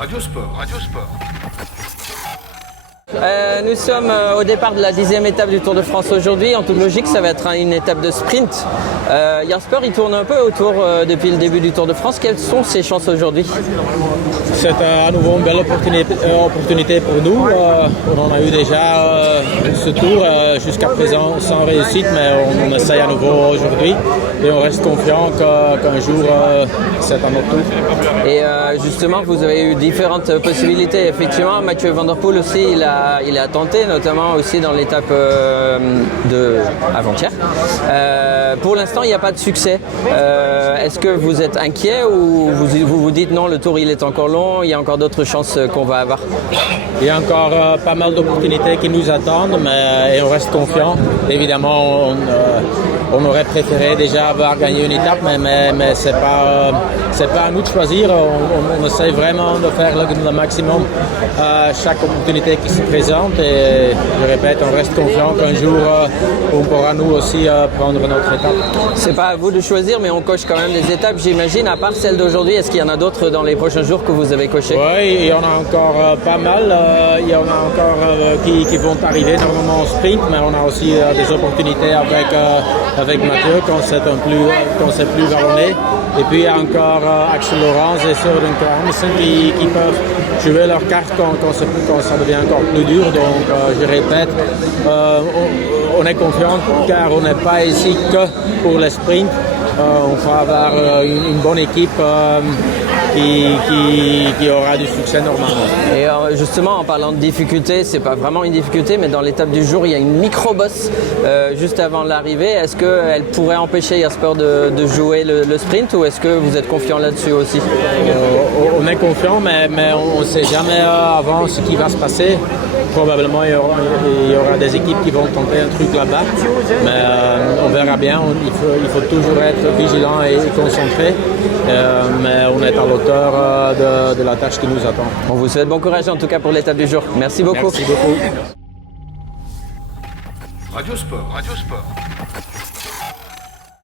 Radio Sport. Nous sommes au départ de la 10e étape du Tour de France aujourd'hui. En toute logique, ça va être une étape de sprint. Jasper, il tourne un peu autour depuis le début du Tour de France. Quelles sont ses chances aujourd'hui? C'est à nouveau une belle opportunité pour nous. On en a eu déjà ce tour jusqu'à présent sans réussite, mais on essaye à nouveau aujourd'hui et on reste confiant qu'un jour c'est à notre tour. Et justement, vous avez eu différentes possibilités. Effectivement, Mathieu Van Der Poel aussi, il a tenté, notamment aussi dans l'étape de avant-hier. Pour l'instant, il n'y a pas de succès. Est-ce que vous êtes inquiet ou vous dites non, le tour il est encore long, il y a encore d'autres chances qu'on va avoir? Il y a encore pas mal d'opportunités qui nous attendent, et on reste confiant. Évidemment, on aurait préféré déjà avoir gagné une étape, mais c'est pas à nous de choisir. On essaie vraiment de faire le maximum à chaque opportunité qui se présente. Et je répète, on reste confiant qu'un jour on pourra nous aussi prendre notre étape. C'est pas à vous de choisir, mais on coche quand même des étapes, j'imagine. À part celle d'aujourd'hui, est-ce qu'il y en a d'autres dans les prochains jours que vous avez cochées? Oui, il y en a encore pas mal. Il y en a encore qui vont arriver normalement au sprint, mais on a aussi des opportunités avec Mathieu quand c'est plus vallonné. Et puis il y a encore Axel Laurens et Søren Kragh qui peuvent jouer leur carte quand ça devient encore plus dur. Donc je répète, on est confiant car on n'est pas ici que pour les sprints. On va avoir une bonne équipe qui aura du succès normalement. Et justement, en parlant de difficulté, c'est pas vraiment une difficulté, mais dans l'étape du jour, il y a une micro-bosse juste avant l'arrivée. Est-ce qu'elle pourrait empêcher Jasper de jouer le sprint ou est-ce que vous êtes confiant là-dessus aussi? On est confiant, mais on ne sait jamais avant ce qui va se passer. Probablement, il y aura des équipes qui vont tenter un truc là-bas, mais on verra bien. Il faut toujours être vigilant et concentré, mais on est à l'auteur de la tâche qui nous attend. On vous souhaite bon courage en tout cas pour l'étape du jour. Merci beaucoup. Merci beaucoup. Radio Sport.